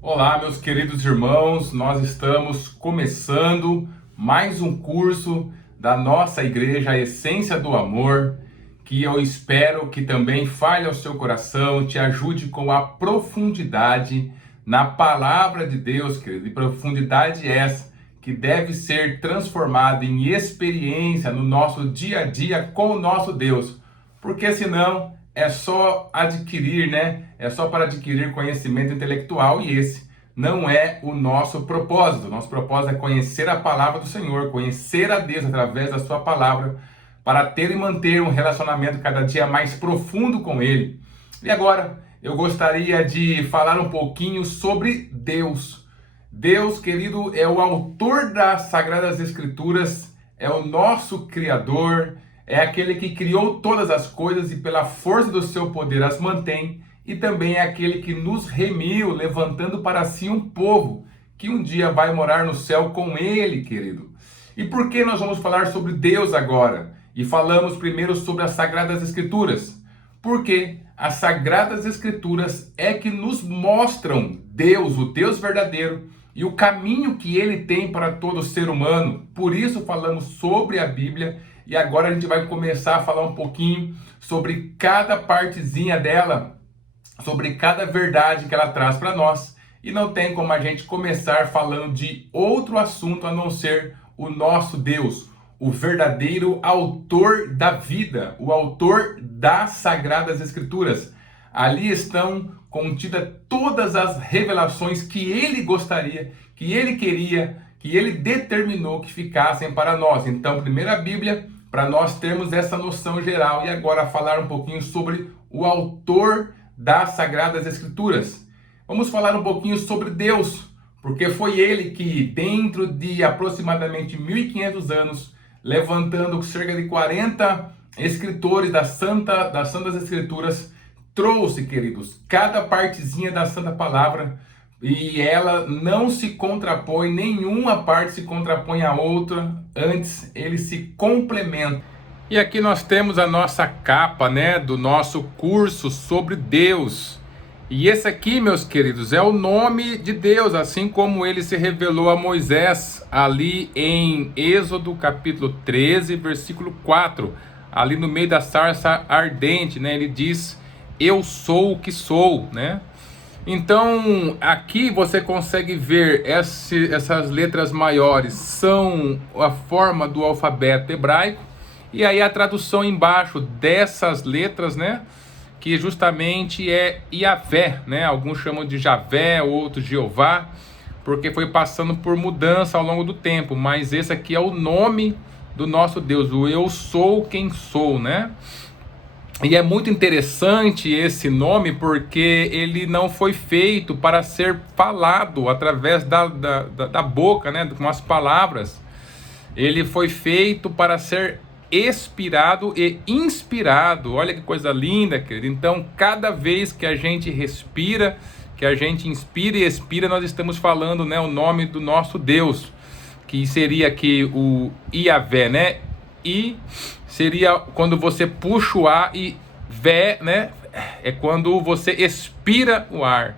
Olá, meus queridos irmãos, nós estamos começando mais um curso da nossa igreja, a Essência do Amor, que eu espero que também fale ao seu coração, te ajude com a profundidade na palavra de Deus, querido, e profundidade essa que deve ser transformada em experiência no nosso dia a dia com o nosso Deus, porque senão é só adquirir, né? É só para adquirir conhecimento intelectual e esse não é o nosso propósito. Nosso propósito é conhecer a palavra do Senhor, conhecer a Deus através da sua palavra, para ter e manter um relacionamento cada dia mais profundo com Ele. E agora eu gostaria de falar um pouquinho sobre Deus. Deus, querido, é o autor das Sagradas Escrituras, é o nosso Criador, é aquele que criou todas as coisas e pela força do seu poder as mantém, e também é aquele que nos remiu, levantando para si um povo que um dia vai morar no céu com Ele, querido. E por que nós vamos falar sobre Deus agora? E falamos primeiro sobre as Sagradas Escrituras. Porque as Sagradas Escrituras é que nos mostram Deus, o Deus verdadeiro, e o caminho que Ele tem para todo ser humano. Por isso falamos sobre a Bíblia, e agora a gente vai começar a falar um pouquinho sobre cada partezinha dela, sobre cada verdade que ela traz para nós. E não tem como a gente começar falando de outro assunto a não ser o nosso Deus, o verdadeiro autor da vida, o autor das Sagradas Escrituras. Ali estão contidas todas as revelações que ele gostaria, que ele queria, que ele determinou que ficassem para nós. Então, primeiro a Bíblia, para nós termos essa noção geral, e agora falar um pouquinho sobre o autor das Sagradas Escrituras. Vamos falar um pouquinho sobre Deus, porque foi Ele que, dentro de aproximadamente 1500 anos, levantando cerca de 40 escritores das Santas Escrituras, trouxe, queridos, cada partezinha da Santa Palavra, e ela não se contrapõe, nenhuma parte se contrapõe à outra, antes eles se complementam. E aqui nós temos a nossa capa, né, do nosso curso sobre Deus. E esse aqui, meus queridos, é o nome de Deus, assim como ele se revelou a Moisés ali em Êxodo capítulo 13, versículo 4, ali no meio da sarça ardente, né? Ele diz: eu sou o que sou, né? Então, aqui você consegue ver essas letras maiores são a forma do alfabeto hebraico. E aí a tradução embaixo dessas letras, né, que justamente é Iavé, né? Alguns chamam de Javé, outros Jeová, porque foi passando por mudança ao longo do tempo. Mas esse aqui é o nome do nosso Deus, o eu sou quem sou, né? E é muito interessante esse nome porque ele não foi feito para ser falado através da boca, né, com as palavras. Ele foi feito para ser expirado e inspirado. Olha que coisa linda, querido. Então, cada vez que a gente respira, que a gente inspira e expira, nós estamos falando, né, o nome do nosso Deus, que seria aqui o Iavé, né? E seria quando você puxa o ar, e vé, né, é quando você expira o ar.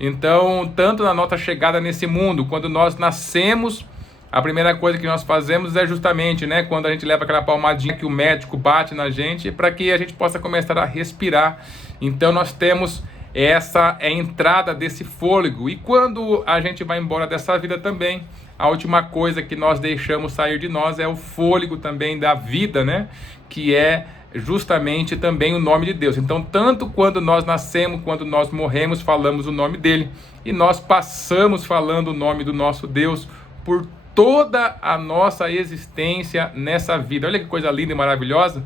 Então, tanto na nossa chegada nesse mundo, quando nós nascemos, a primeira coisa que nós fazemos é justamente, né, quando a gente leva aquela palmadinha que o médico bate na gente, para que a gente possa começar a respirar. Então nós temos essa entrada desse fôlego. E quando a gente vai embora dessa vida também, a última coisa que nós deixamos sair de nós é o fôlego também da vida, né, que é justamente também o nome de Deus. Então, tanto quando nós nascemos, quando nós morremos, falamos o nome dele, e nós passamos falando o nome do nosso Deus por toda a nossa existência nessa vida. Olha que coisa linda e maravilhosa.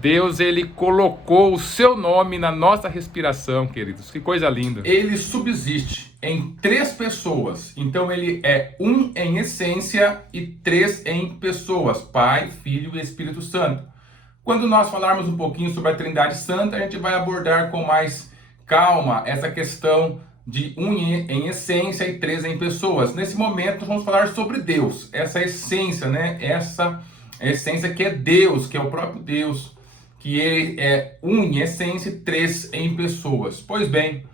Deus, ele colocou o seu nome na nossa respiração, queridos. Que coisa linda. Ele subsiste em 3 pessoas. Então ele é um em essência e 3 em pessoas: Pai, Filho e Espírito Santo. Quando nós falarmos um pouquinho sobre a Trindade Santa, a gente vai abordar com mais calma essa questão de um em essência e 3 em pessoas. Nesse momento vamos falar sobre Deus, essa essência, né? Essa essência que é Deus, que é o próprio Deus, que ele é um em essência e 3 em pessoas. Pois bem,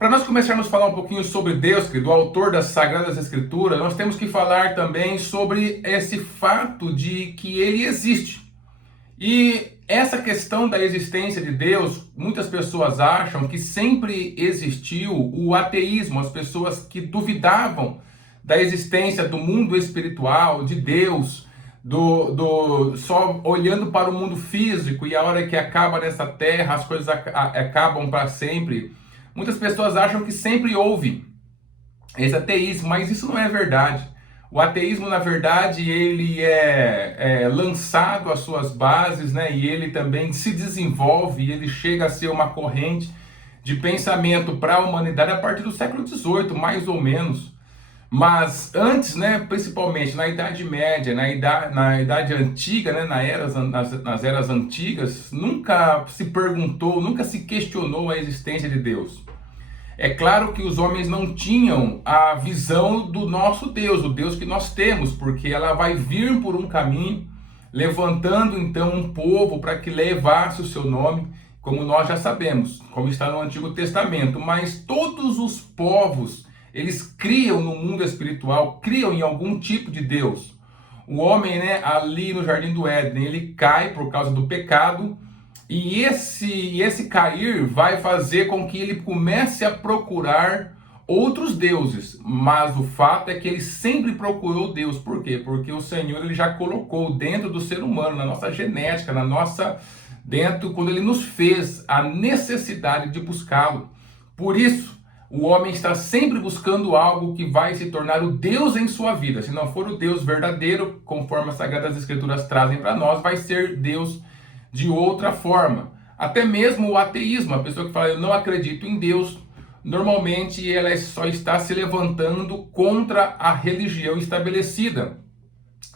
Para nós começarmos a falar um pouquinho sobre Deus, querido, o autor das Sagradas Escrituras, nós temos que falar também sobre esse fato de que ele existe. E essa questão da existência de Deus, muitas pessoas acham que sempre existiu o ateísmo, as pessoas que duvidavam da existência do mundo espiritual, de Deus, só olhando para o mundo físico e a hora que acaba nessa terra, as coisas acabam para sempre. Muitas pessoas acham que sempre houve esse ateísmo, mas isso não é verdade. O ateísmo, na verdade, ele é lançado às suas bases, né? E ele também se desenvolve, ele chega a ser uma corrente de pensamento para a humanidade a partir do século XVIII, mais ou menos. Mas antes, né, principalmente na Idade Média, na Idade Antiga, né, nas eras antigas, nunca se perguntou, nunca se questionou a existência de Deus. É claro que os homens não tinham a visão do nosso Deus, o Deus que nós temos, porque ela vai vir por um caminho, levantando então um povo para que levasse o seu nome, como nós já sabemos, como está no Antigo Testamento. Mas todos os povos, eles criam no mundo espiritual, criam em algum tipo de Deus. O homem, né, ali no Jardim do Éden, ele cai por causa do pecado, e esse cair vai fazer com que ele comece a procurar outros deuses. Mas o fato é que ele sempre procurou Deus. Por quê? Porque o Senhor ele já colocou dentro do ser humano, na nossa genética, dentro, quando ele nos fez, a necessidade de buscá-lo. Por isso, o homem está sempre buscando algo que vai se tornar o Deus em sua vida. Se não for o Deus verdadeiro, conforme as Sagradas Escrituras trazem para nós, vai ser Deus de outra forma. Até mesmo o ateísmo, a pessoa que fala eu não acredito em Deus, normalmente ela só está se levantando contra a religião estabelecida.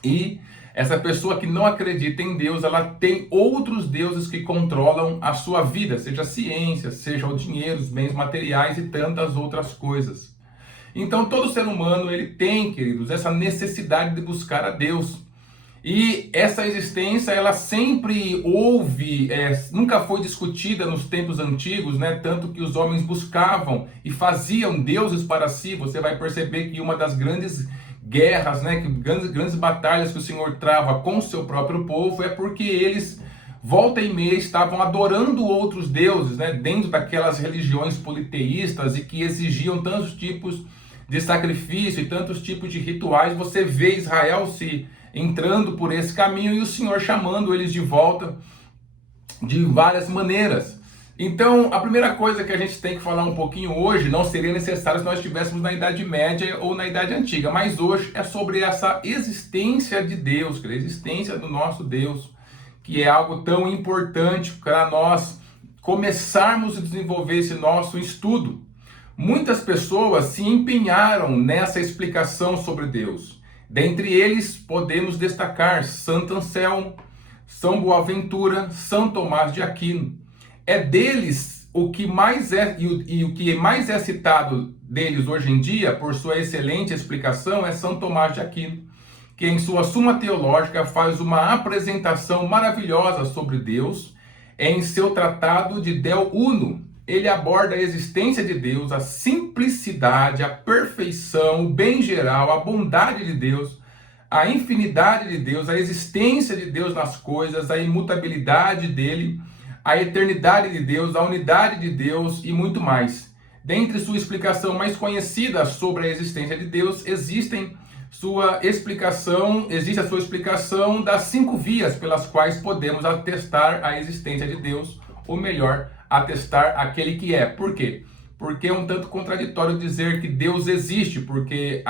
E essa pessoa que não acredita em Deus, ela tem outros deuses que controlam a sua vida, seja a ciência, seja o dinheiro, os bens materiais e tantas outras coisas. Então todo ser humano ele tem, queridos, essa necessidade de buscar a Deus. E essa existência, ela sempre houve, nunca foi discutida nos tempos antigos, né? Tanto que os homens buscavam e faziam deuses para si. Você vai perceber que uma das grandes guerras, né? Grandes batalhas que o Senhor trava com o seu próprio povo é porque eles, volta e meia, estavam adorando outros deuses, né? Dentro daquelas religiões politeístas e que exigiam tantos tipos de sacrifício e tantos tipos de rituais. Você vê Israel se entrando por esse caminho e o Senhor chamando eles de volta de várias maneiras. Então, a primeira coisa que a gente tem que falar um pouquinho hoje, não seria necessário se nós estivéssemos na Idade Média ou na Idade Antiga, mas hoje é sobre essa existência de Deus, a existência do nosso Deus, que é algo tão importante para nós começarmos a desenvolver esse nosso estudo. Muitas pessoas se empenharam nessa explicação sobre Deus. Dentre eles, podemos destacar Santo Anselmo, São Boaventura, São Tomás de Aquino. É deles o que mais o que mais é citado deles hoje em dia, por sua excelente explicação, é São Tomás de Aquino, que em sua Suma Teológica faz uma apresentação maravilhosa sobre Deus. Em seu tratado de Del Uno, ele aborda a existência de Deus, a simplicidade, a perfeição, o bem geral, a bondade de Deus, a infinidade de Deus, a existência de Deus nas coisas, a imutabilidade dele, a eternidade de Deus, a unidade de Deus e muito mais. Dentre sua explicação mais conhecida sobre a existência de Deus, existe a sua explicação das 5 vias pelas quais podemos atestar a existência de Deus, ou melhor, atestar aquele que é. Por quê? Porque é um tanto contraditório dizer que Deus existe, porque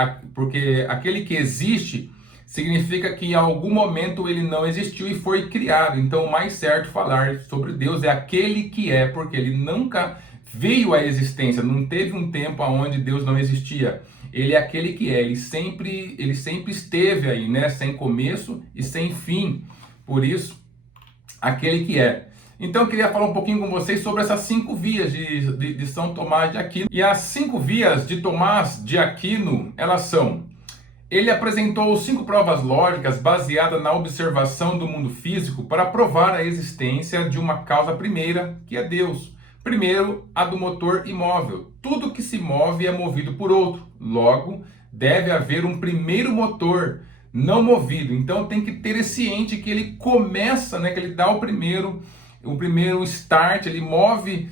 aquele que existe significa que em algum momento ele não existiu e foi criado. Então o mais certo falar sobre Deus é aquele que é, porque ele nunca veio à existência, não teve um tempo onde Deus não existia. Ele é aquele que é, ele sempre esteve aí, né? Sem começo e sem fim. Por isso, aquele que é. Então eu queria falar um pouquinho com vocês sobre essas 5 vias de São Tomás de Aquino. E as 5 vias de Tomás de Aquino, elas são: ele apresentou 5 provas lógicas baseadas na observação do mundo físico para provar a existência de uma causa primeira, que é Deus. Primeiro, a do motor imóvel. Tudo que se move é movido por outro. Logo, deve haver um primeiro motor não movido. Então tem que ter esse ciente que ele começa, né, que ele dá o primeiro start, ele move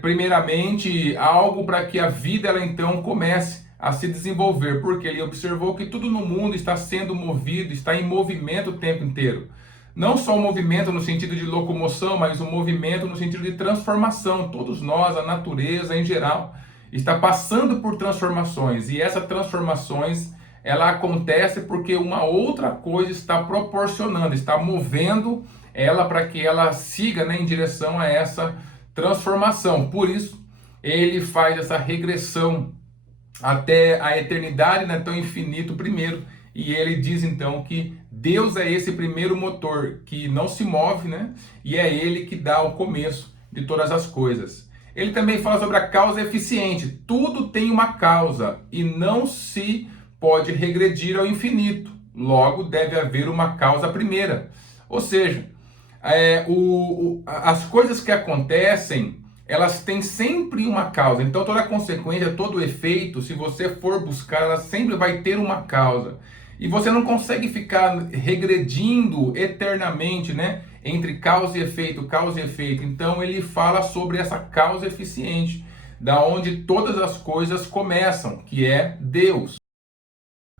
primeiramente algo para que a vida ela então comece a se desenvolver, porque ele observou que tudo no mundo está sendo movido, está em movimento o tempo inteiro. Não só o movimento no sentido de locomoção, mas o movimento no sentido de transformação. Todos nós, a natureza em geral, está passando por transformações. E essas transformações, ela acontece porque uma outra coisa está proporcionando, está movendo ela para que ela siga, né, em direção a essa transformação. Por isso, ele faz essa regressão até a eternidade, né, tão infinito primeiro. E ele diz então que Deus é esse primeiro motor que não se move, né? E é ele que dá o começo de todas as coisas. Ele também fala sobre a causa eficiente. Tudo tem uma causa e não se pode regredir ao infinito. Logo, deve haver uma causa primeira. Ou seja, as coisas que acontecem, elas têm sempre uma causa. Então, toda consequência, todo efeito, se você for buscar, ela sempre vai ter uma causa. E você não consegue ficar regredindo eternamente, né, entre causa e efeito, causa e efeito. Então ele fala sobre essa causa eficiente, da onde todas as coisas começam, que é Deus.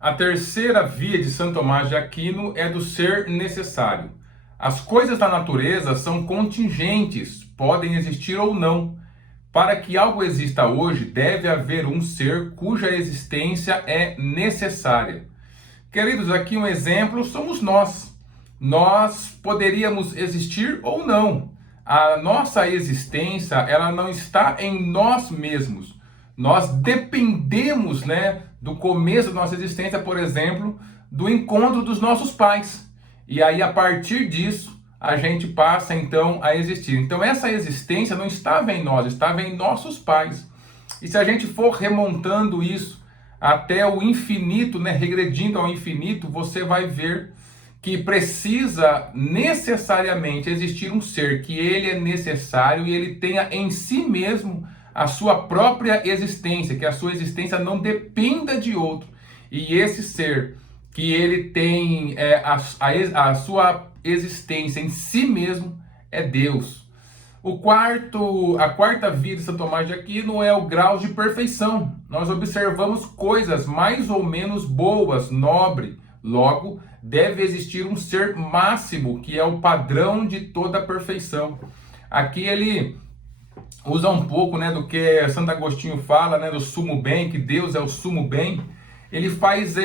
A terceira via de Santo Tomás de Aquino é do ser necessário. As coisas da natureza são contingentes, podem existir ou não. Para que algo exista hoje, deve haver um ser cuja existência é necessária. Queridos, aqui um exemplo somos nós. Nós poderíamos existir ou não. A nossa existência, ela não está em nós mesmos. Nós dependemos, né, do começo da nossa existência, por exemplo, do encontro dos nossos pais. E aí, a partir disso, a gente passa então a existir. Então, essa existência não estava em nós, estava em nossos pais. E se a gente for remontando isso até o infinito, né, regredindo ao infinito, você vai ver que precisa necessariamente existir um ser, que ele é necessário e ele tenha em si mesmo a sua própria existência, que a sua existência não dependa de outro. E esse ser, que ele tem a sua existência em si mesmo, é Deus. A quarta via de Santo Tomás de Aquino é o grau de perfeição. Nós observamos coisas mais ou menos boas, nobre. Logo, deve existir um ser máximo, que é o padrão de toda a perfeição. Aqui ele usa um pouco, né, do que Santo Agostinho fala, né, do sumo bem, que Deus é o sumo bem. Ele faz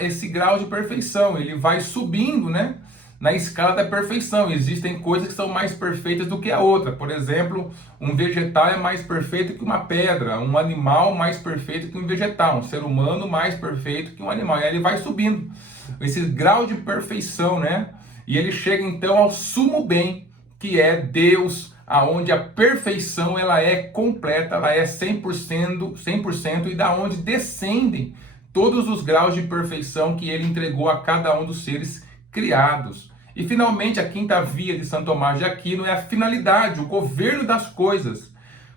esse grau de perfeição, ele vai subindo, né, na escala da perfeição. Existem coisas que são mais perfeitas do que a outra. Por exemplo, um vegetal é mais perfeito que uma pedra, um animal mais perfeito que um vegetal, um ser humano mais perfeito que um animal. E aí ele vai subindo esse grau de perfeição, né? E ele chega então ao sumo bem, que é Deus, aonde a perfeição ela é completa, ela é 100%, e da onde descendem todos os graus de perfeição que ele entregou a cada um dos seres criados. E finalmente a quinta via de Santo Tomás de Aquino é a finalidade, o governo das coisas.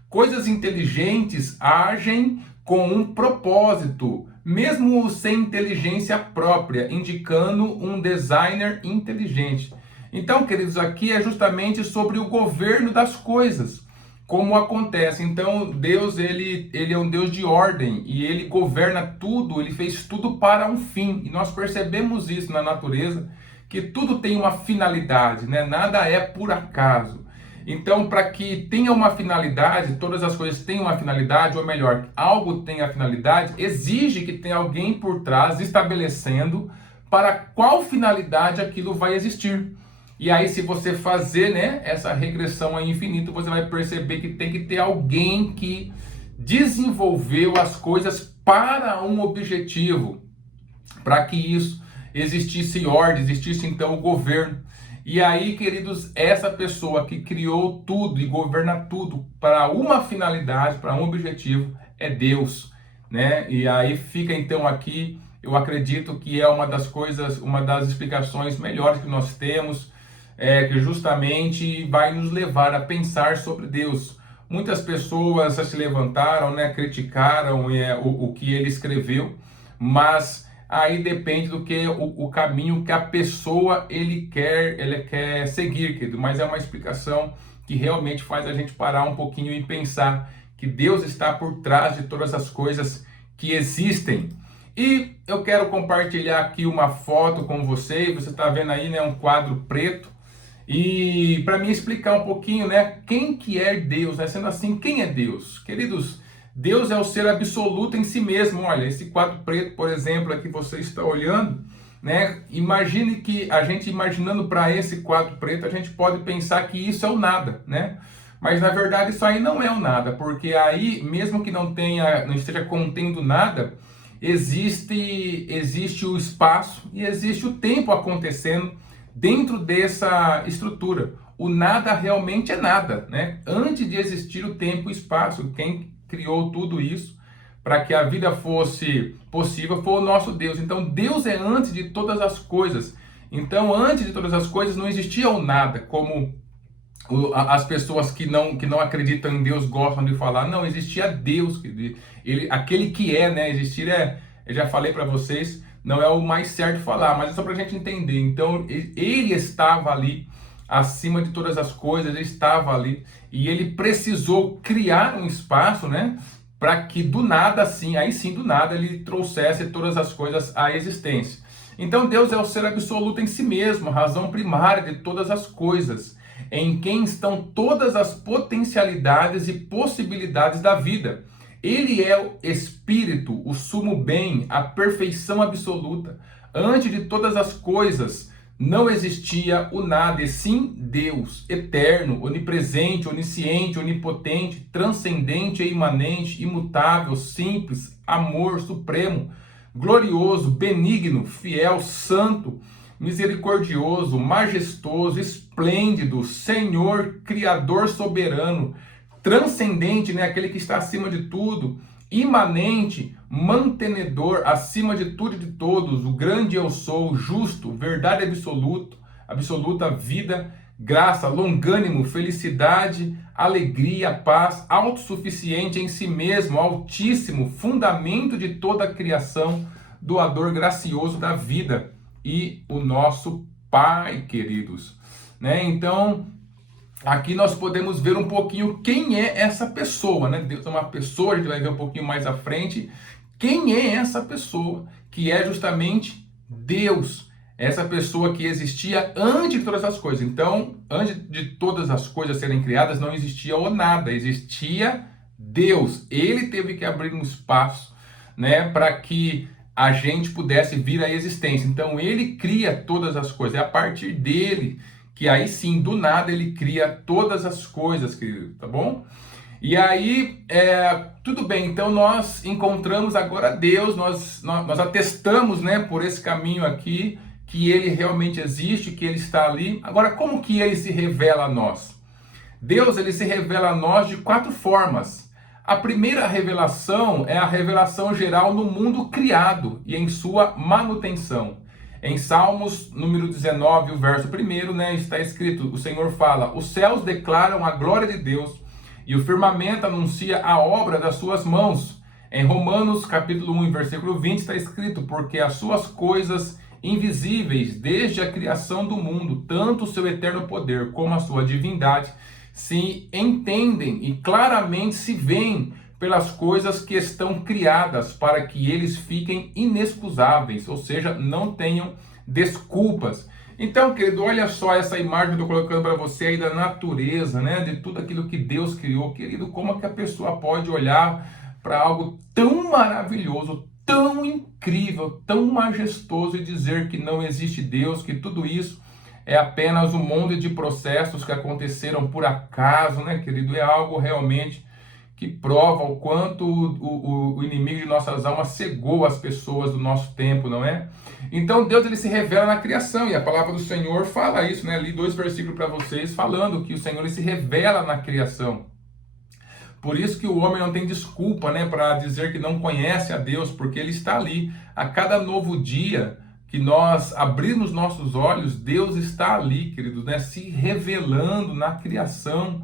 Coisas inteligentes agem com um propósito, mesmo sem inteligência própria, indicando um designer inteligente. Então, queridos, aqui é justamente sobre o governo das coisas, como acontece. Então, Deus, ele é um Deus de ordem, e ele governa tudo, ele fez tudo para um fim. E nós percebemos isso na natureza, que tudo tem uma finalidade, né? Nada é por acaso. Então, para que tenha uma finalidade, todas as coisas tenham uma finalidade, ou melhor, algo tenha finalidade, exige que tenha alguém por trás estabelecendo para qual finalidade aquilo vai existir. E aí, se você fazer, né, essa regressão ao infinito, você vai perceber que tem que ter alguém que desenvolveu as coisas para um objetivo, para que isso existisse ordem, existisse então o governo. E aí, queridos, essa pessoa que criou tudo e governa tudo para uma finalidade, para um objetivo, é Deus, né? E aí fica então aqui, eu acredito que é uma das coisas, uma das explicações melhores que nós temos, que justamente vai nos levar a pensar sobre Deus. Muitas pessoas se levantaram, né, criticaram o que ele escreveu, mas aí depende do que o caminho que a pessoa ele quer seguir, querido. Mas é uma explicação que realmente faz a gente parar um pouquinho e pensar que Deus está por trás de todas as coisas que existem. E eu quero compartilhar aqui uma foto com você. Você está vendo aí, né, um quadro preto. E para mim explicar um pouquinho, né, quem que é Deus, né? Sendo assim, quem é Deus? Queridos, Deus é o ser absoluto em si mesmo. Olha, esse quadro preto, por exemplo, aqui você está olhando, né? Imagine que a gente imaginando para esse quadro preto, a gente pode pensar que isso é o nada, né? Mas na verdade isso aí não é o nada, porque aí, mesmo que não esteja contendo nada, existe o espaço e existe o tempo acontecendo dentro dessa estrutura. O nada realmente é nada, né? Antes de existir o tempo e o espaço, quem criou tudo isso para que a vida fosse possível foi o nosso Deus. Então Deus é antes de todas as coisas. Então antes de todas as coisas não existia o nada, como as pessoas que não acreditam em Deus gostam de falar. Não, existia Deus, aquele que é, né? Existir eu já falei para vocês, não é o mais certo de falar, mas é só para a gente entender. Então, ele estava ali, acima de todas as coisas, ele estava ali, e ele precisou criar um espaço, né? Para que do nada, assim, aí sim, do nada, ele trouxesse todas as coisas à existência. Então, Deus é o ser absoluto em si mesmo, a razão primária de todas as coisas, em quem estão todas as potencialidades e possibilidades da vida. Ele é o Espírito, o sumo bem, a perfeição absoluta. Antes de todas as coisas, não existia o nada, e sim Deus, eterno, onipresente, onisciente, onipotente, transcendente e imanente, imutável, simples, amor supremo, glorioso, benigno, fiel, santo, misericordioso, majestoso, esplêndido, Senhor, Criador soberano, transcendente, né, aquele que está acima de tudo, imanente, mantenedor, acima de tudo e de todos, o grande eu sou, justo, verdade absoluta, vida, graça, longânimo, felicidade, alegria, paz, autossuficiente em si mesmo, altíssimo, fundamento de toda a criação, doador gracioso da vida e o nosso Pai, queridos, né? Então, aqui nós podemos ver um pouquinho quem é essa pessoa, né? Deus é uma pessoa, a gente vai ver um pouquinho mais à frente. Quem é essa pessoa? Que é justamente Deus. Essa pessoa que existia antes de todas as coisas. Então, antes de todas as coisas serem criadas, não existia o nada, existia Deus. Ele teve que abrir um espaço, né, para que a gente pudesse vir à existência. Então, ele cria todas as coisas. É a partir dele que aí sim, do nada, ele cria todas as coisas, querido, tá bom? E aí, tudo bem, então nós encontramos agora Deus, nós atestamos, né, por esse caminho aqui, que ele realmente existe, que ele está ali. Agora, como que ele se revela a nós? Deus, ele se revela a nós de 4 formas. A primeira revelação é a revelação geral no mundo criado e em sua manutenção. Em Salmos, número 19, o verso 1, né, está escrito, o Senhor fala, os céus declaram a glória de Deus e o firmamento anuncia a obra das suas mãos. Em Romanos, capítulo 1, versículo 20, está escrito, porque as suas coisas invisíveis, desde a criação do mundo, tanto o seu eterno poder como a sua divindade, se entendem e claramente se veem pelas coisas que estão criadas, para que eles fiquem inexcusáveis, ou seja, não tenham desculpas. Então, querido, olha só essa imagem que eu estou colocando para você aí da natureza, né? De tudo aquilo que Deus criou. Querido, como é que a pessoa pode olhar para algo tão maravilhoso, tão incrível, tão majestoso e dizer que não existe Deus, que tudo isso é apenas um monte de processos que aconteceram por acaso, né, querido? É algo realmente que prova o quanto o inimigo de nossas almas cegou as pessoas do nosso tempo, não é? Então Deus, ele se revela na criação, e a palavra do Senhor fala isso, né? Li 2 versículos para vocês falando que o Senhor, ele se revela na criação. Por isso que o homem não tem desculpa, né, para dizer que não conhece a Deus, porque ele está ali. A cada novo dia que nós abrimos nossos olhos, Deus está ali, queridos, né, se revelando na criação,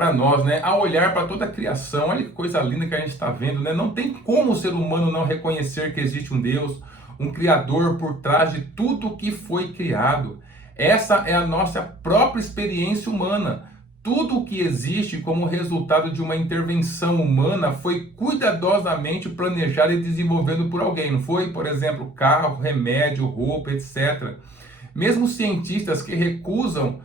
para nós, né? A olhar para toda a criação, olha que coisa linda que a gente está vendo, né? Não tem como o ser humano não reconhecer que existe um Deus, um Criador por trás de tudo que foi criado. Essa é a nossa própria experiência humana. Tudo o que existe como resultado de uma intervenção humana foi cuidadosamente planejado e desenvolvido por alguém, não foi? Por exemplo, carro, remédio, roupa, etc. Mesmo cientistas que recusam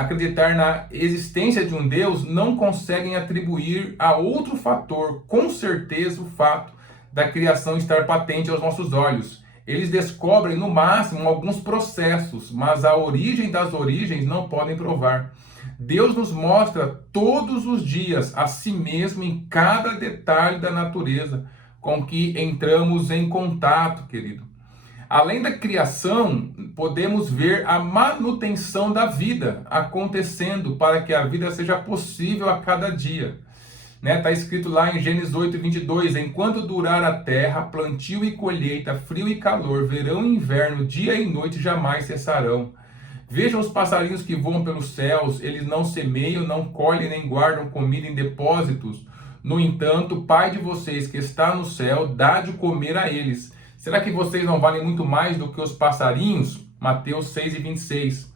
acreditar na existência de um Deus não conseguem atribuir a outro fator, com certeza, o fato da criação estar patente aos nossos olhos. Eles descobrem, no máximo, alguns processos, mas a origem das origens não podem provar. Deus nos mostra todos os dias a si mesmo em cada detalhe da natureza com que entramos em contato, querido. Além da criação, podemos ver a manutenção da vida acontecendo para que a vida seja possível a cada dia. Está escrito lá em Gênesis 8:22, enquanto durar a terra, plantio e colheita, frio e calor, verão e inverno, dia e noite jamais cessarão. Vejam os passarinhos que voam pelos céus, eles não semeiam, não colhem, nem guardam comida em depósitos. No entanto, o Pai de vocês que está no céu dá de comer a eles. Será que vocês não valem muito mais do que os passarinhos? Mateus 6:26.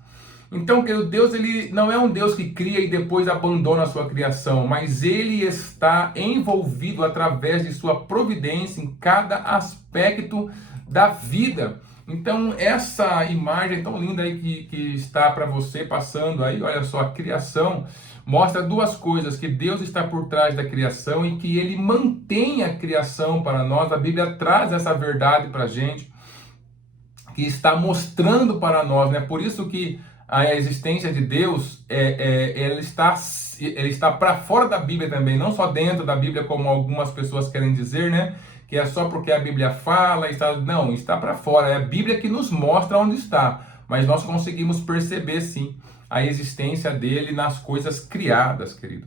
Então, querido, Deus ele não é um Deus que cria e depois abandona a sua criação, mas ele está envolvido através de sua providência em cada aspecto da vida. Então, essa imagem tão linda aí que está para você passando aí, olha só, a criação mostra duas coisas, que Deus está por trás da criação e que ele mantém a criação para nós. A Bíblia traz essa verdade para a gente, que está mostrando para nós, né? Por isso que a existência de Deus, ela está para fora da Bíblia também, não só dentro da Bíblia, como algumas pessoas querem dizer, né? Que é só porque a Bíblia fala, não, está para fora. É a Bíblia que nos mostra onde está, mas nós conseguimos perceber, sim, a existência dele nas coisas criadas, querido.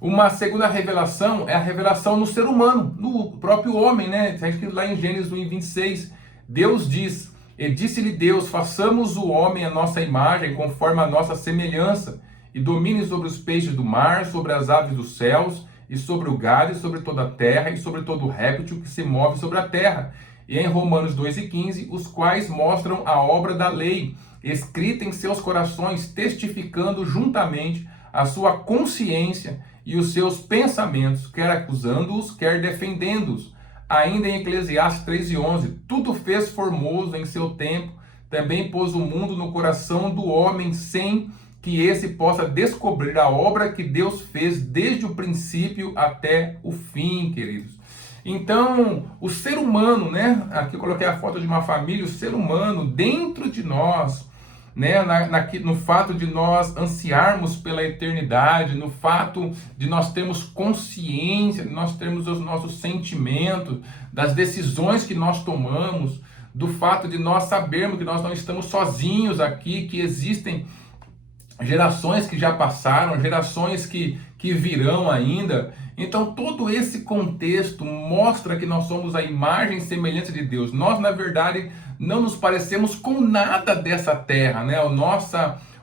Uma segunda revelação é a revelação no ser humano, no próprio homem, né? Está escrito lá em Gênesis 1:26, Deus diz, e disse-lhe Deus, façamos o homem à nossa imagem, conforme a nossa semelhança, e domine sobre os peixes do mar, sobre as aves dos céus, e sobre o gado, e sobre toda a terra, e sobre todo réptil que se move sobre a terra. E em Romanos 2:15, os quais mostram a obra da lei, escrita em seus corações, testificando juntamente a sua consciência e os seus pensamentos, quer acusando-os, quer defendendo-os. Ainda em Eclesiastes 3:11, tudo fez formoso em seu tempo, também pôs o mundo no coração do homem, sem que esse possa descobrir a obra que Deus fez desde o princípio até o fim, queridos. Então, o ser humano, né? Aqui eu coloquei a foto de uma família, o ser humano dentro de nós, né? No fato de nós ansiarmos pela eternidade, no fato de nós termos consciência, de nós termos os nossos sentimentos, das decisões que nós tomamos, do fato de nós sabermos que nós não estamos sozinhos aqui, que existem gerações que já passaram, gerações que virão ainda. Então, todo esse contexto mostra que nós somos a imagem e semelhança de Deus. Nós, na verdade, não nos parecemos com nada dessa terra, né?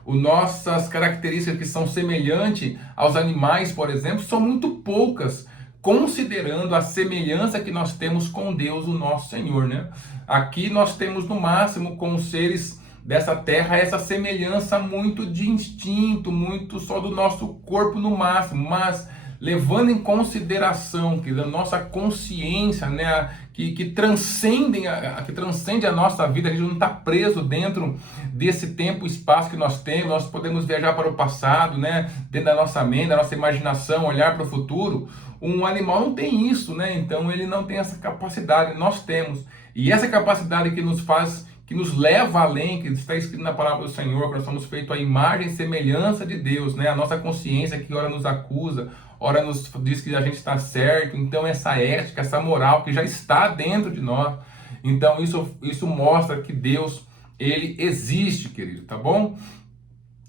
Nossas características que são semelhantes aos animais, por exemplo, são muito poucas, considerando a semelhança que nós temos com Deus, o nosso Senhor, né? Aqui nós temos, no máximo, com os seres dessa terra, essa semelhança muito de instinto, muito só do nosso corpo no máximo, mas levando em consideração que a nossa consciência, né, que transcende a nossa vida, a gente não está preso dentro desse tempo e espaço que nós temos, nós podemos viajar para o passado, né, dentro da nossa mente, da nossa imaginação, olhar para o futuro. Um animal não tem isso, né? Então ele não tem essa capacidade, nós temos. E essa capacidade que nos leva além, que está escrito na palavra do Senhor, que nós somos feitos à imagem e semelhança de Deus, né? A nossa consciência que ora nos acusa, ora nos diz que a gente está certo. Então essa ética, essa moral que já está dentro de nós. Então isso mostra que Deus, ele existe, querido, tá bom?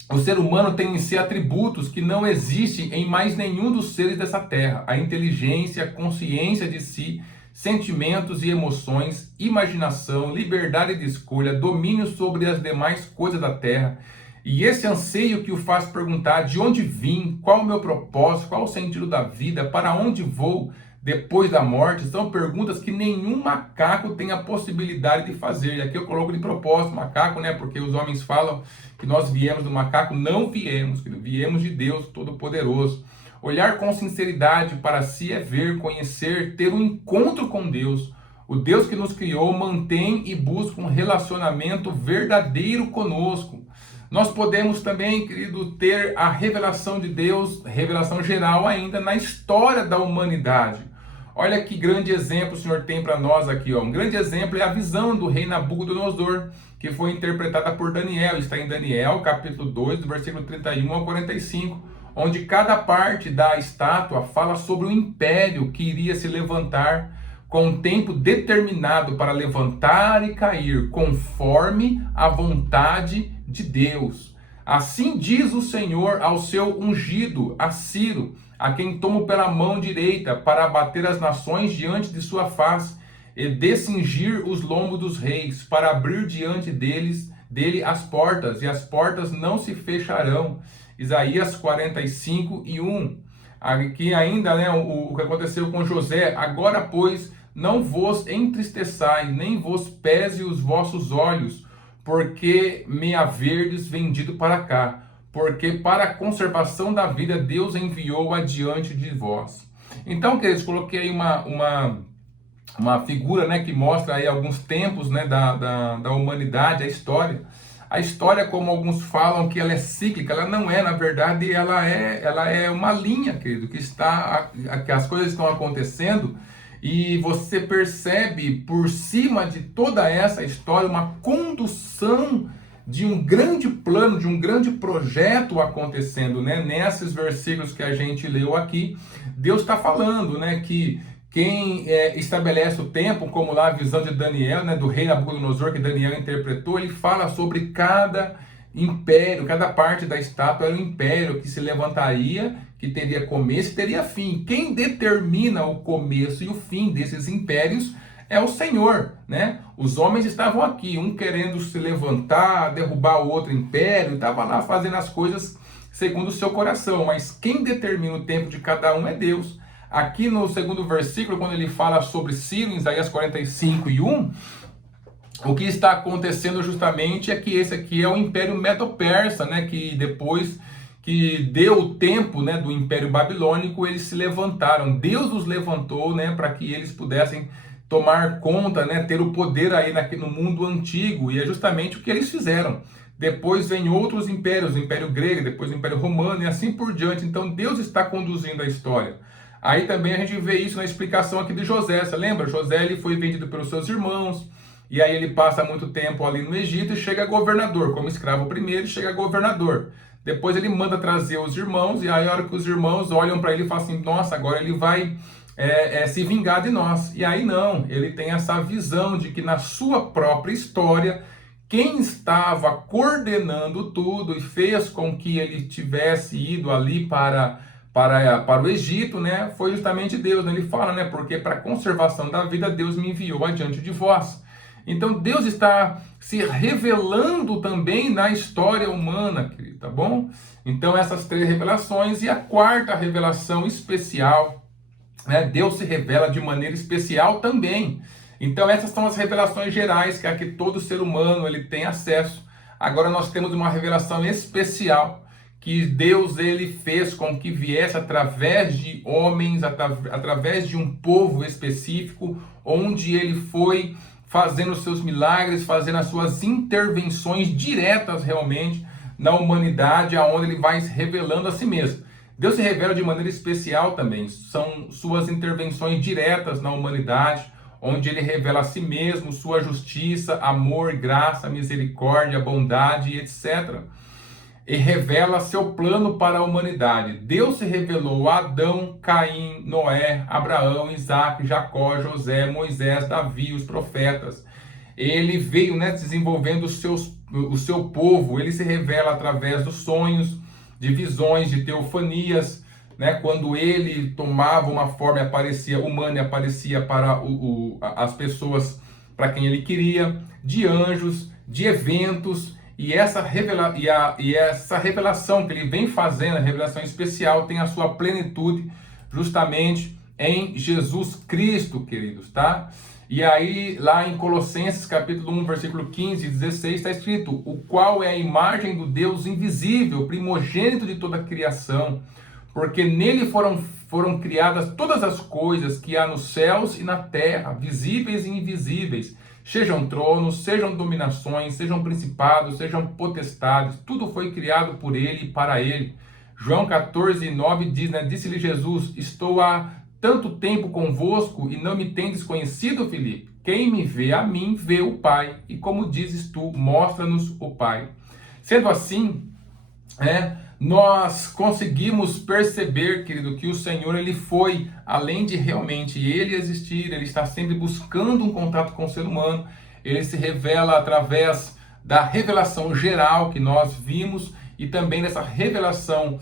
O ser humano tem em si atributos que não existem em mais nenhum dos seres dessa terra. A inteligência, a consciência de si, sentimentos e emoções, imaginação, liberdade de escolha, domínio sobre as demais coisas da terra. E esse anseio que o faz perguntar de onde vim, qual o meu propósito, qual o sentido da vida, para onde vou depois da morte, são perguntas que nenhum macaco tem a possibilidade de fazer. E aqui eu coloco de propósito macaco, né? Porque os homens falam que nós viemos do macaco, não viemos, viemos de Deus Todo-Poderoso. Olhar com sinceridade para si é ver, conhecer, ter um encontro com Deus. O Deus que nos criou mantém e busca um relacionamento verdadeiro conosco. Nós podemos também, querido, ter a revelação de Deus, revelação geral ainda na história da humanidade. Olha que grande exemplo o Senhor tem para nós aqui. Ó. Um grande exemplo é a visão do rei Nabucodonosor, que foi interpretada por Daniel. Está em Daniel, capítulo 2, do versículo 31 ao 45, onde cada parte da estátua fala sobre o império que iria se levantar com um tempo determinado para levantar e cair, conforme a vontade de Deus. Assim diz o Senhor ao seu ungido, a Ciro, a quem tomo pela mão direita, para abater as nações diante de sua face, e descingir os lombos dos reis, para abrir diante dele as portas, e as portas não se fecharão. Isaías 45:1. Aqui ainda, né, o que aconteceu com José. Agora, pois, não vos entristeçais, nem vos pese os vossos olhos, porque me haverdes vendido para cá. Porque para a conservação da vida Deus enviou adiante de vós. Então, queridos, coloquei aí uma figura, né, que mostra aí alguns tempos, né, da humanidade, a história. A história, como alguns falam que ela é cíclica, ela não é, na verdade, ela é uma linha, querido, que as coisas estão acontecendo e você percebe por cima de toda essa história uma condução de um grande plano, de um grande projeto acontecendo, né? Nesses versículos que a gente leu aqui, Deus está falando, né, que quem estabelece o tempo, como lá a visão de Daniel, né, do rei Nabucodonosor, que Daniel interpretou, ele fala sobre cada império, cada parte da estátua era um império que se levantaria, que teria começo e teria fim. Quem determina o começo e o fim desses impérios é o Senhor, né? Os homens estavam aqui, um querendo se levantar, derrubar o outro império, estava lá fazendo as coisas segundo o seu coração, mas quem determina o tempo de cada um é Deus. Aqui no segundo versículo, quando ele fala sobre Ciro, em Isaías 45:1, o que está acontecendo justamente é que esse aqui é o Império Medo-Persa, né? Que depois que deu o tempo, né, do Império Babilônico, eles se levantaram. Deus os levantou, né, para que eles pudessem tomar conta, né, ter o poder aí no mundo antigo, e é justamente o que eles fizeram. Depois vem outros impérios, o Império Grego, depois o Império Romano e assim por diante. Então Deus está conduzindo a história. Aí também a gente vê isso na explicação aqui de José. Você lembra? José ele foi vendido pelos seus irmãos, e aí ele passa muito tempo ali no Egito e chega governador, como escravo primeiro, chega governador. Depois ele manda trazer os irmãos, e aí a hora que os irmãos olham para ele e falam assim, nossa, agora ele vai se vingar de nós. E aí não, ele tem essa visão de que na sua própria história, quem estava coordenando tudo e fez com que ele tivesse ido ali para o Egito, né, foi justamente Deus. Ele fala, né, porque para a conservação da vida, Deus me enviou adiante de vós. Então Deus está se revelando também na história humana, querido, tá bom? Então essas três revelações, e a quarta revelação especial, né, Deus se revela de maneira especial também. Então essas são as revelações gerais que todo ser humano ele tem acesso. Agora nós temos uma revelação especial que Deus ele fez com que viesse através de homens, através de um povo específico, onde ele foi fazendo os seus milagres, fazendo as suas intervenções diretas realmente na humanidade, aonde ele vai revelando a si mesmo. Deus se revela de maneira especial também, são suas intervenções diretas na humanidade, onde ele revela a si mesmo, sua justiça, amor, graça, misericórdia, bondade, etc. E revela seu plano para a humanidade. Deus se revelou a Adão, Caim, Noé, Abraão, Isaac, Jacó, José, Moisés, Davi, os profetas. Ele veio, né, desenvolvendo o seu povo. Ele se revela através dos sonhos, de visões, de teofanias, né, quando ele tomava uma forma e aparecia humana e aparecia para as pessoas para quem ele queria, de anjos, de eventos. e essa revelação que ele vem fazendo, a revelação especial, tem a sua plenitude justamente em Jesus Cristo, queridos, tá? E aí, lá em Colossenses, capítulo 1, versículo 15 e 16, está escrito: o qual é a imagem do Deus invisível, primogênito de toda a criação, porque nele foram criadas todas as coisas que há nos céus e na terra, visíveis e invisíveis, sejam tronos, sejam dominações, sejam principados, sejam potestades, tudo foi criado por ele e para ele. João 14, 9 diz, né? Disse-lhe Jesus: estou há tanto tempo convosco e não me tendes conhecido, Filipe? Quem me vê a mim, vê o Pai. E como dizes tu, mostra-nos o Pai. Sendo assim, nós conseguimos perceber, querido, que o Senhor, ele foi, além de realmente ele existir, ele está sempre buscando um contato com o ser humano. Ele se revela através da revelação geral que nós vimos e também dessa revelação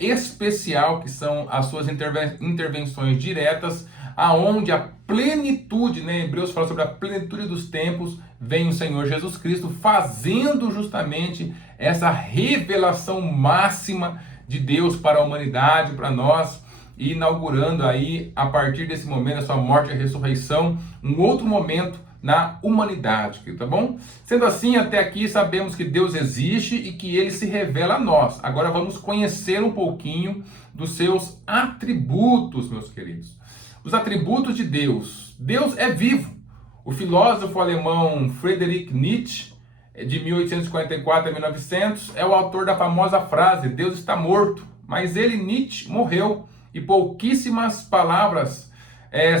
especial, que são as suas intervenções diretas, aonde a plenitude, né, Hebreus fala sobre a plenitude dos tempos, vem o Senhor Jesus Cristo fazendo justamente essa revelação máxima de Deus para a humanidade, para nós, e inaugurando aí, a partir desse momento, a sua morte e ressurreição, um outro momento na humanidade, tá bom? Sendo assim, até aqui sabemos que Deus existe e que ele se revela a nós. Agora vamos conhecer um pouquinho dos seus atributos, meus queridos. Os atributos de Deus. Deus é vivo. O filósofo alemão Friedrich Nietzsche, de 1844 a 1900, é o autor da famosa frase: Deus está morto. Mas ele, Nietzsche, morreu e pouquíssimas palavras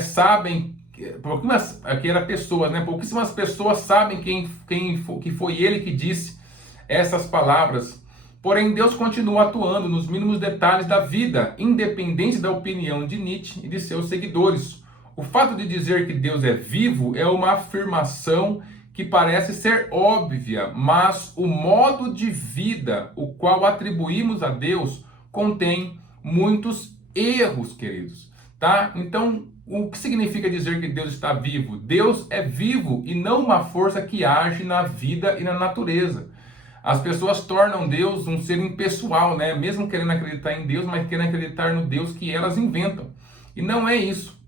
sabem. Aqui era pessoas, né? Pouquíssimas pessoas sabem que foi ele que disse essas palavras. Porém, Deus continua atuando nos mínimos detalhes da vida, independente da opinião de Nietzsche e de seus seguidores. O fato de dizer que Deus é vivo é uma afirmação que parece ser óbvia, mas o modo de vida o qual atribuímos a Deus contém muitos erros, queridos, tá? Então, o que significa dizer que Deus está vivo? Deus é vivo e não uma força que age na vida e na natureza. As pessoas tornam Deus um ser impessoal, né? Mesmo querendo acreditar em Deus, mas querendo acreditar no Deus que elas inventam. E não é isso.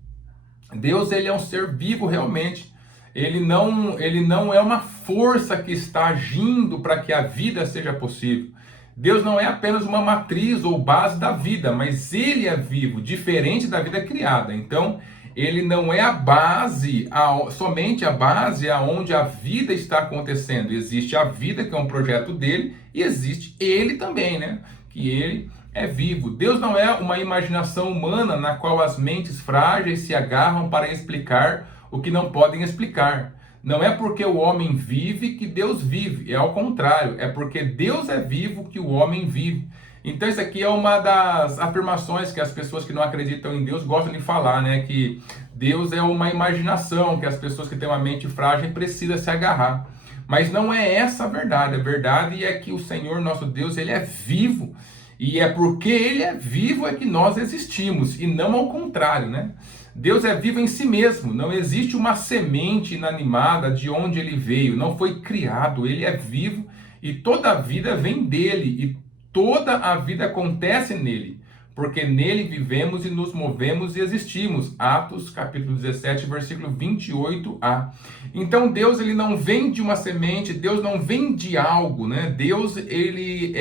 Deus, ele é um ser vivo realmente. Ele não é uma força que está agindo para que a vida seja possível. Deus não é apenas uma matriz ou base da vida, mas ele é vivo, diferente da vida criada. Então, ele não é a base, somente a base aonde a vida está acontecendo. Existe a vida, que é um projeto dele, e existe ele também, né? Que ele é vivo. Deus não é uma imaginação humana na qual as mentes frágeis se agarram para explicar o que não podem explicar. Não é porque o homem vive que Deus vive, é ao contrário, é porque Deus é vivo que o homem vive. Então isso aqui é uma das afirmações que as pessoas que não acreditam em Deus gostam de falar, né? Que Deus é uma imaginação, que as pessoas que têm uma mente frágil precisam se agarrar. Mas não é essa a verdade. A verdade é que o Senhor nosso Deus, ele é vivo. E é porque ele é vivo é que nós existimos, e não ao contrário, né? Deus é vivo em si mesmo, não existe uma semente inanimada de onde ele veio, não foi criado, ele é vivo e toda a vida vem dele e toda a vida acontece nele, porque nele vivemos e nos movemos e existimos. Atos capítulo 17, versículo 28a. Então Deus, ele não vem de uma semente, Deus não vem de algo, né? Deus, ele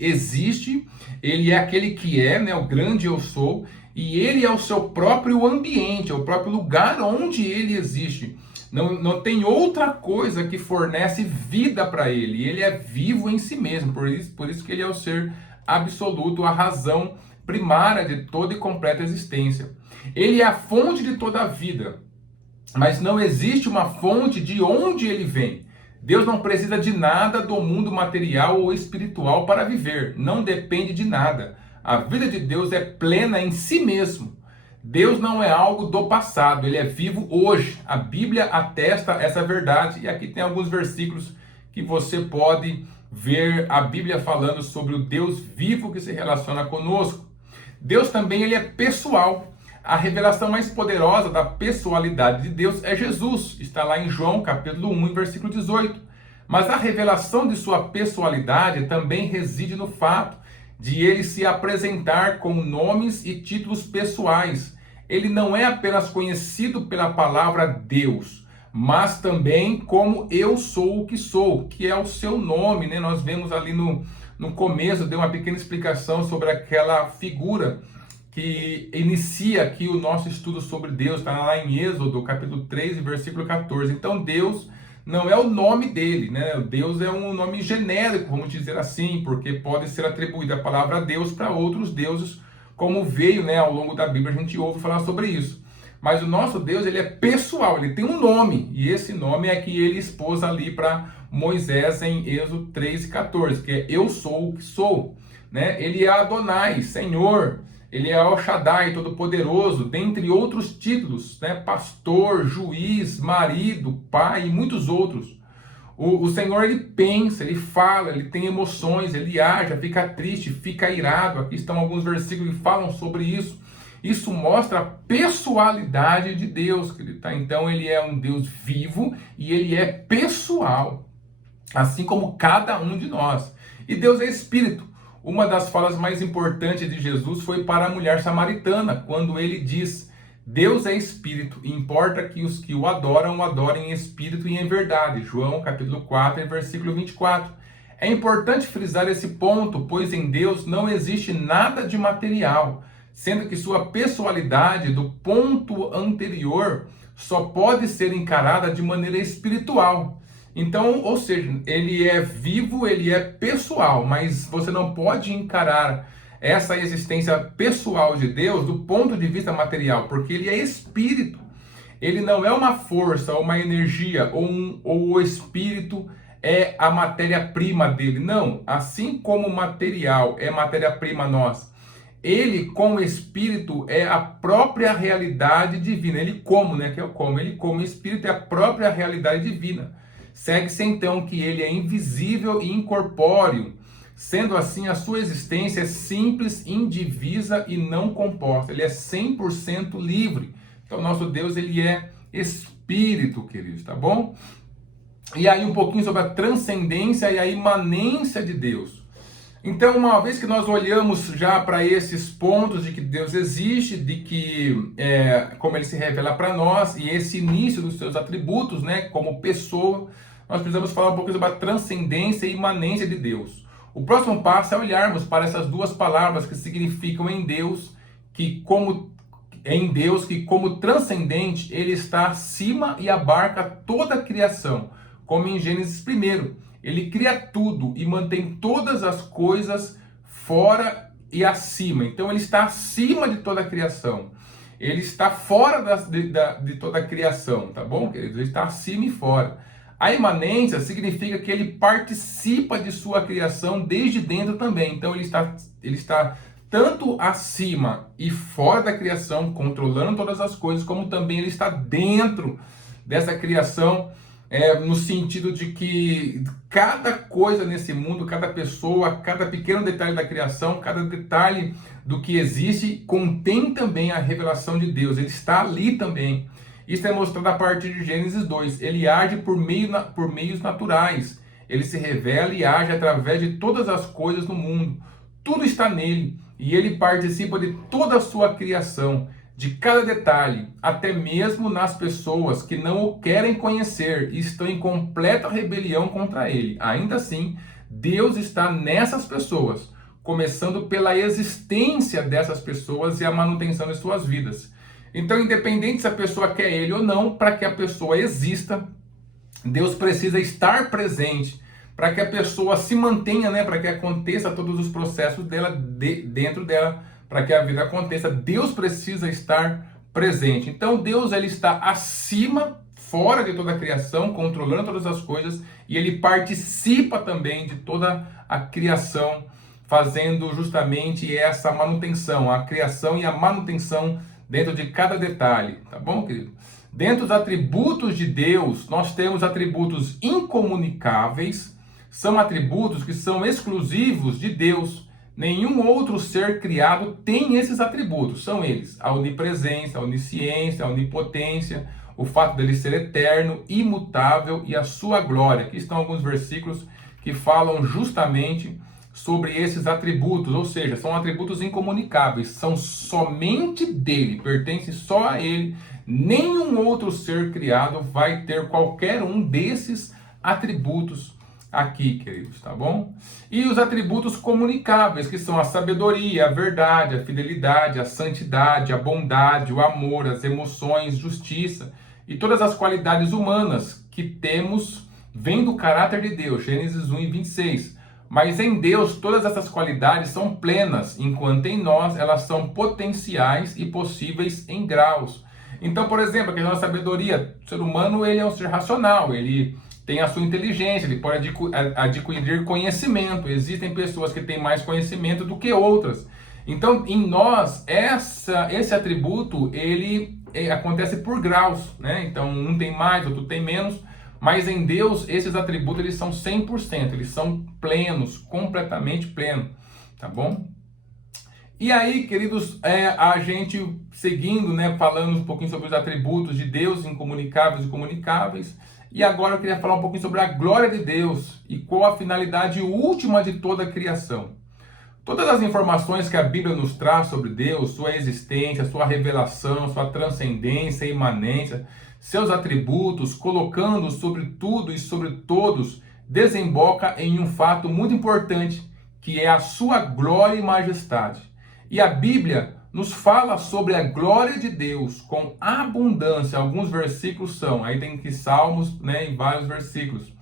existe, ele é aquele que é, né? O grande eu sou. E ele é o seu próprio ambiente, é o próprio lugar onde ele existe. Não tem outra coisa que fornece vida para ele. Ele é vivo em si mesmo, por isso que ele é o ser absoluto, a razão primária de toda e completa existência. Ele é a fonte de toda a vida, mas não existe uma fonte de onde ele vem. Deus não precisa de nada do mundo material ou espiritual para viver, não depende de nada. A vida de Deus é plena em si mesmo. Deus não é algo do passado, ele é vivo hoje. A Bíblia atesta essa verdade. E aqui tem alguns versículos que você pode ver a Bíblia falando sobre o Deus vivo que se relaciona conosco. Deus também, ele é pessoal. A revelação mais poderosa da pessoalidade de Deus é Jesus. Está lá em João capítulo 1, versículo 18. Mas a revelação de sua pessoalidade também reside no fato de ele se apresentar com nomes e títulos pessoais. Ele não é apenas conhecido pela palavra Deus, mas também como eu sou o que sou, que é o seu nome, né? Nós vemos ali no começo, deu uma pequena explicação sobre aquela figura que inicia aqui o nosso estudo sobre Deus, está lá em Êxodo, capítulo 3, versículo 14. Então Deus não é o nome dele, né? Deus é um nome genérico, vamos dizer assim, porque pode ser atribuída a palavra Deus para outros deuses, como veio, né, ao longo da Bíblia, a gente ouve falar sobre isso. Mas o nosso Deus, ele é pessoal, ele tem um nome, e esse nome é que ele expôs ali para Moisés em Êxodo 3:14, que é eu sou o que sou, né? Ele é Adonai, Senhor, ele é El Shaddai, Todo-Poderoso, dentre outros títulos, né? Pastor, juiz, marido, pai e muitos outros. O Senhor, ele pensa, ele fala, ele tem emoções, ele age, fica triste, fica irado. Aqui estão alguns versículos que falam sobre isso. Isso mostra a pessoalidade de Deus, querido, tá? Então ele é um Deus vivo e ele é pessoal, assim como cada um de nós. E Deus é espírito. Uma das falas mais importantes de Jesus foi para a mulher samaritana, quando ele diz: Deus é espírito, e importa que os que o adoram, adorem em espírito e em verdade. João capítulo 4, versículo 24. É importante frisar esse ponto, pois em Deus não existe nada de material, sendo que sua pessoalidade, do ponto anterior, só pode ser encarada de maneira espiritual. Então, ou seja, ele é vivo, ele é pessoal, mas você não pode encarar essa existência pessoal de Deus do ponto de vista material, porque ele é espírito. Ele não é uma força, uma energia, ou o espírito é a matéria-prima dele. Não, assim como o material é matéria-prima nossa, ele, como espírito, é a própria realidade divina. Ele como, né? Que é o como. Ele, como espírito, é a própria realidade divina. Segue-se então que ele é invisível e incorpóreo. Sendo assim, a sua existência é simples, indivisa e não composta. Ele é 100% livre. Então, nosso Deus, ele é espírito, queridos, tá bom? E aí um pouquinho sobre a transcendência e a imanência de Deus. Então, uma vez que nós olhamos já para esses pontos de que Deus existe, de que como ele se revela para nós, e esse início dos seus atributos, né, como pessoa, nós precisamos falar um pouco sobre a transcendência e imanência de Deus. O próximo passo é olharmos para essas duas palavras que significam em Deus, que como transcendente, ele está acima e abarca toda a criação, como em Gênesis 1. Ele cria tudo e mantém todas as coisas fora e acima. Então ele está acima de toda a criação. Ele está fora de toda a criação, tá bom, queridos? Ele está acima e fora. A imanência significa que ele participa de sua criação desde dentro também. Então ele está tanto acima e fora da criação, controlando todas as coisas, como também ele está dentro dessa criação, no sentido de que cada coisa nesse mundo, cada pessoa, cada pequeno detalhe da criação, cada detalhe do que existe, contém também a revelação de Deus. Ele está ali também. Isso é mostrado a partir de Gênesis 2. Ele age por meios naturais. Ele se revela e age através de todas as coisas no mundo. Tudo está nele e ele participa de toda a sua criação, de cada detalhe, até mesmo nas pessoas que não o querem conhecer e estão em completa rebelião contra ele. Ainda assim, Deus está nessas pessoas, começando pela existência dessas pessoas e a manutenção de suas vidas. Então, independente se a pessoa quer ele ou não, para que a pessoa exista, Deus precisa estar presente, para que a pessoa se mantenha, né, para que aconteça todos os processos dela, dentro dela, para que a vida aconteça, Deus precisa estar presente. Então Deus, ele está acima, fora de toda a criação, controlando todas as coisas, e ele participa também de toda a criação, fazendo justamente essa manutenção, a criação e a manutenção dentro de cada detalhe, tá bom, querido? Dentro dos atributos de Deus, nós temos atributos incomunicáveis, são atributos que são exclusivos de Deus. Nenhum outro ser criado tem esses atributos. São eles: a onipresença, a onisciência, a onipotência, o fato dele ser eterno, imutável e a sua glória. Aqui estão alguns versículos que falam justamente sobre esses atributos, ou seja, são atributos incomunicáveis, são somente dele, pertence só a ele. Nenhum outro ser criado vai ter qualquer um desses atributos aqui, queridos, tá bom? E os atributos comunicáveis, que são a sabedoria, a verdade, a fidelidade, a santidade, a bondade, o amor, as emoções, justiça e todas as qualidades humanas que temos vêm do caráter de Deus, Gênesis 1:26. Mas em Deus todas essas qualidades são plenas, enquanto em nós elas são potenciais e possíveis em graus. Então, por exemplo, a questão da sabedoria, o ser humano ele é um ser racional, ele tem a sua inteligência, ele pode adquirir conhecimento. Existem pessoas que têm mais conhecimento do que outras. Então, em nós, esse atributo, ele acontece por graus, né? Então, um tem mais, outro tem menos, mas em Deus, esses atributos, eles são 100%, eles são plenos, completamente plenos, tá bom? E aí, queridos, a gente seguindo, né, falando um pouquinho sobre os atributos de Deus, incomunicáveis e comunicáveis, e agora eu queria falar um pouquinho sobre a glória de Deus e qual a finalidade última de toda a criação. Todas as informações que a Bíblia nos traz sobre Deus, sua existência, sua revelação, sua transcendência, imanência, seus atributos, colocando sobre tudo e sobre todos, desemboca em um fato muito importante, que é a sua glória e majestade. E a Bíblia nos fala sobre a glória de Deus com abundância. Alguns versículos são, aí tem que Salmos, né, em vários versículos.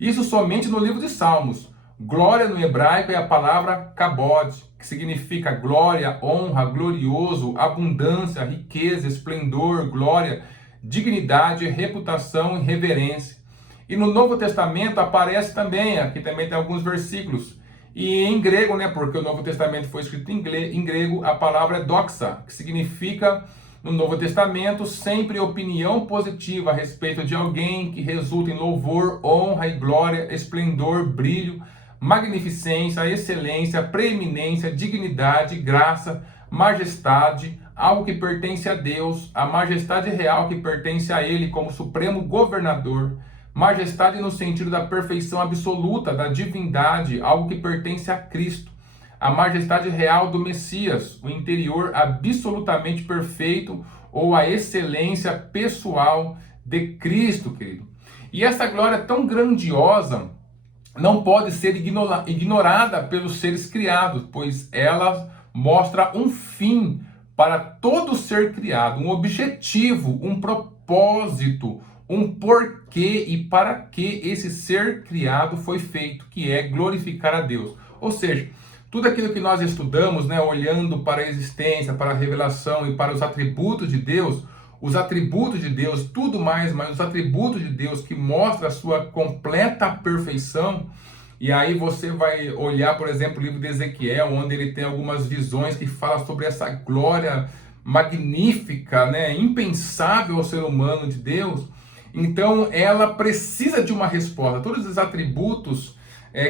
Isso somente no livro de Salmos. Glória no hebraico é a palavra kabod, que significa glória, honra, glorioso, abundância, riqueza, esplendor, glória, dignidade, reputação e reverência. E no Novo Testamento aparece também, aqui também tem alguns versículos, e em grego, né, porque o Novo Testamento foi escrito em grego, a palavra é doxa, que significa, no Novo Testamento, sempre opinião positiva a respeito de alguém que resulta em louvor, honra e glória, esplendor, brilho, magnificência, excelência, preeminência, dignidade, graça, majestade, algo que pertence a Deus, a majestade real que pertence a Ele como supremo governador, majestade no sentido da perfeição absoluta, da divindade, algo que pertence a Cristo. A majestade real do Messias, o interior absolutamente perfeito, ou a excelência pessoal de Cristo, querido. E essa glória tão grandiosa não pode ser ignorada pelos seres criados, pois ela mostra um fim para todo ser criado, um objetivo, um propósito, um porquê e para que esse ser criado foi feito, que é glorificar a Deus. Ou seja, tudo aquilo que nós estudamos, né, olhando para a existência, para a revelação e para os atributos de Deus, tudo mais, mas os atributos de Deus que mostram a sua completa perfeição. E aí você vai olhar, por exemplo, o livro de Ezequiel, onde ele tem algumas visões que falam sobre essa glória magnífica, né, impensável ao ser humano de Deus. Então ela precisa de uma resposta. Todos os atributos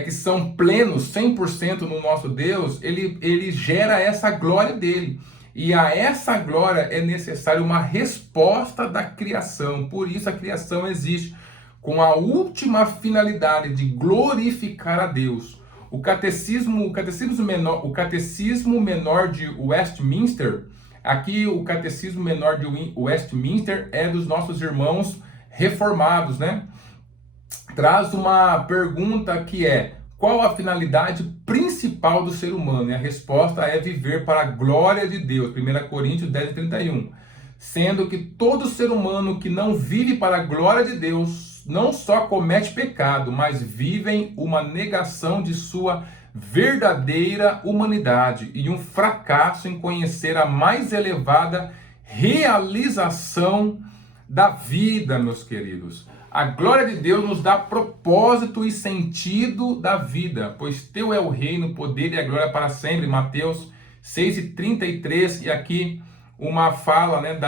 que são plenos, 100% no nosso Deus, ele gera essa glória dele. E a essa glória é necessária uma resposta da criação. Por isso a criação existe, com a última finalidade de glorificar a Deus. O catecismo menor de Westminster, aqui o catecismo menor de Westminster é dos nossos irmãos reformados, né? Traz uma pergunta que é: qual a finalidade principal do ser humano? E a resposta é viver para a glória de Deus, 1 Coríntios 10:31. Sendo que todo ser humano que não vive para a glória de Deus não só comete pecado, mas vivem uma negação de sua verdadeira humanidade e um fracasso em conhecer a mais elevada realização da vida, meus queridos. A glória de Deus nos dá propósito e sentido da vida, pois teu é o reino, o poder e a glória para sempre. Mateus 6:33, e aqui uma fala, né,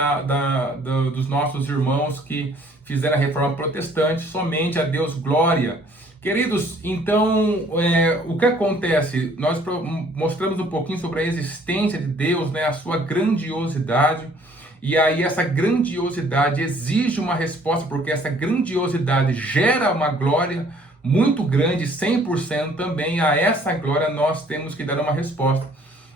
dos nossos irmãos que fizeram a reforma protestante, somente a Deus glória. Queridos, então, o que acontece? Nós mostramos um pouquinho sobre a existência de Deus, né, a sua grandiosidade, E aí essa grandiosidade exige uma resposta, porque essa grandiosidade gera uma glória muito grande, 100% também. A essa glória nós temos que dar uma resposta.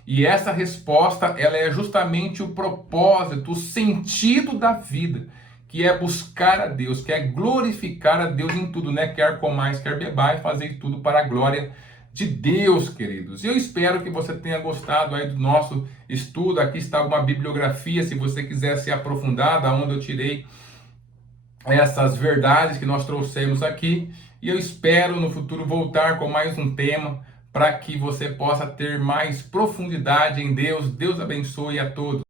E essa resposta, ela é justamente o propósito, o sentido da vida, que é buscar a Deus, que é glorificar a Deus em tudo, né? Quer comais, quer bebais, fazer tudo para a glória de Deus, queridos. E eu espero que você tenha gostado aí do nosso estudo. Aqui está uma bibliografia, se você quiser se aprofundar, da onde eu tirei essas verdades que nós trouxemos aqui. E eu espero no futuro voltar com mais um tema para que você possa ter mais profundidade em Deus. Deus abençoe a todos.